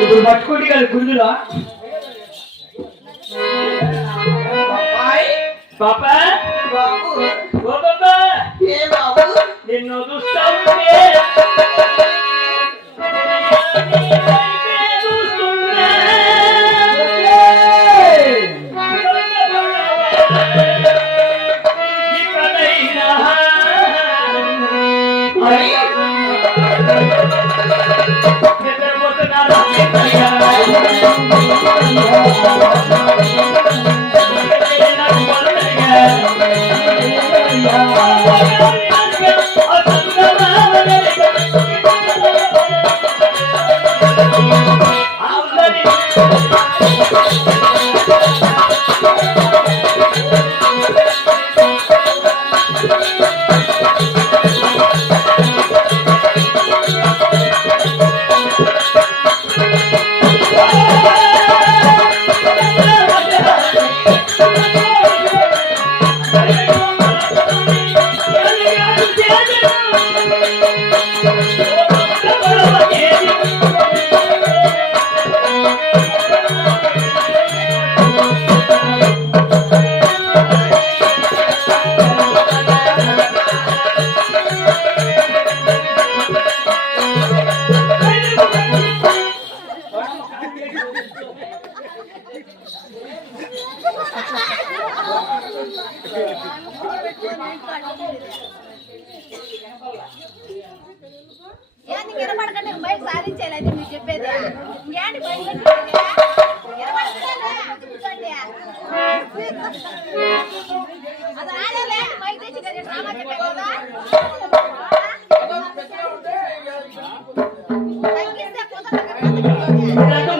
ఇప్పుడు పట్టుకోండి కదా గుండులా పాపా నిన్ను చూస్తా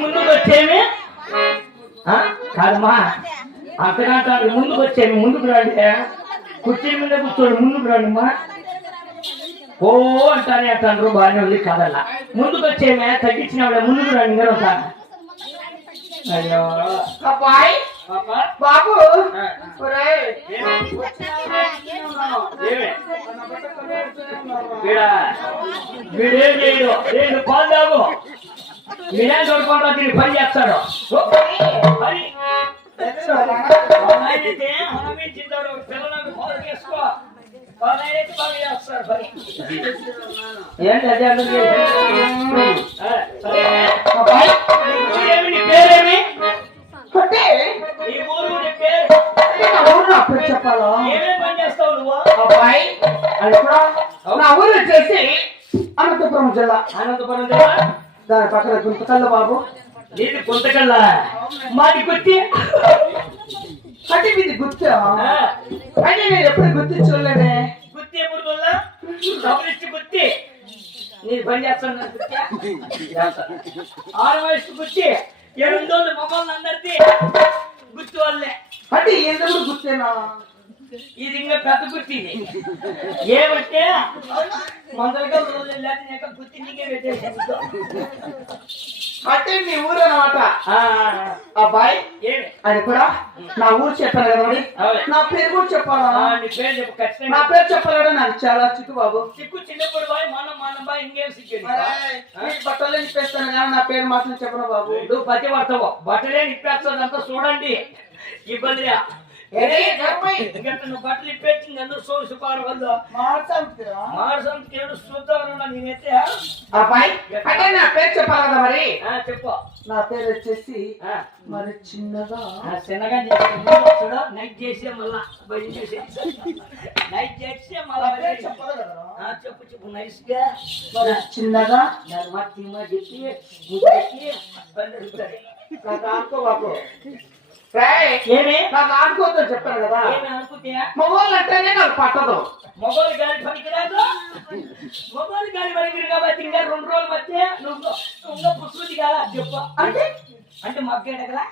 ముందుకు వచ్చేమి కాదమ్మా అక్కడ ముందుకు వచ్చేమి ముందుకు రండి కుర్చీ మీద కూర్చోండి ముందుకు రండి అమ్మా ఓ అంటానే అంటారు బాగానే ఉంది కాదల్లా ముందుకు వచ్చేమే తగ్గించిన వాళ్ళ ముందుకు రండి గారు ఒకసారి అయ్యో బాబు వీడేం చేయడు నేను పాదాము మీరేం చూడకుండా దీన్ని పని చేస్తాడు ఏంటి అదే పేరేమి చెప్పాలో ఏమేమి పని చేస్తావు నువ్వు అబ్బాయి అది కూడా నా ఊరు వచ్చేసి అనంతపురం జిల్లా దాని పక్కన గుంతకల్ల బాబు నీది గుంతకల్ల మాది గుత్తి అంటే మీది గుర్తు అంటే నేను ఎప్పుడు గుర్తి చూడలేదే గుత్తి ఎప్పుడు చూడలా గుత్తి నేను పని చేస్తాను గుత్తి 6 వయసు గుత్తి 7 మొబైల్ అందరిది గుర్తు వాళ్ళే అంటే ఎందుకు గుర్తేనా ఇది ఇంకా పెద్ద గుర్తి ఏమంటే మొదలుగా లేక గుర్తి నీకే పెట్టేసి అంటే నీ ఊరు అన్నమాట. అబ్బాయి ఏమి అది కూడా నా ఊరు చెప్పాను కదా మరి. నా పేరు కూడా చెప్పాలా? నీ పేరు చెప్పు ఖచ్చితంగా. నా పేరు చెప్పాలంటే నాకు చాలా చిక్కు బాబు. చిక్కు చిన్నప్పుడు బాయ్ మనం బాయ్ ఇంకేం సిక్కేది బట్టలే నిప్పేస్తాను కానీ నా పేరు మాత్రం చెప్పను బాబు. నువ్వు పట్టి పడతావు బట్టలే నిప్పేస్తాదంతా చూడండి ఇబ్బందిగా నువ్వు బట్టలు ఇప్పేసి నన్ను సోసుకోవాలి వద్దు మాడసంతకి చూద్దామన్నా నేనైతే. అబ్బాయి అంటే నా పేరు చెప్పాలి కదా మరి. చెప్పు. నా పేరు వచ్చేసి మరి చిన్నగా చిన్నగా చూడ నైట్ చేసే మళ్ళా బయట చేసే నైట్ చేస్తే మళ్ళా చెప్పాలి కదా. చెప్పు చెప్పు నైస్ గా మరి చిన్నగా దాని మా తిమ్మ చెప్పి నాకు ఆడుకో బాబు. ఏమి నాకు ఆడుకోవద్దని చెప్పాను కదా. ఏమి అనుకుంటే మొగోళ్ళు అంటేనే నాకు పట్టదు. మొబైల్ గాలి పనికిరాదు మొబైల్ గాలి పనికిరు కాబట్టి ఇంకా 2 రోజుల మధ్య నువ్వు పుస్తృతి కాదా చెప్పు అంటే అంటే మగ్గేట కదా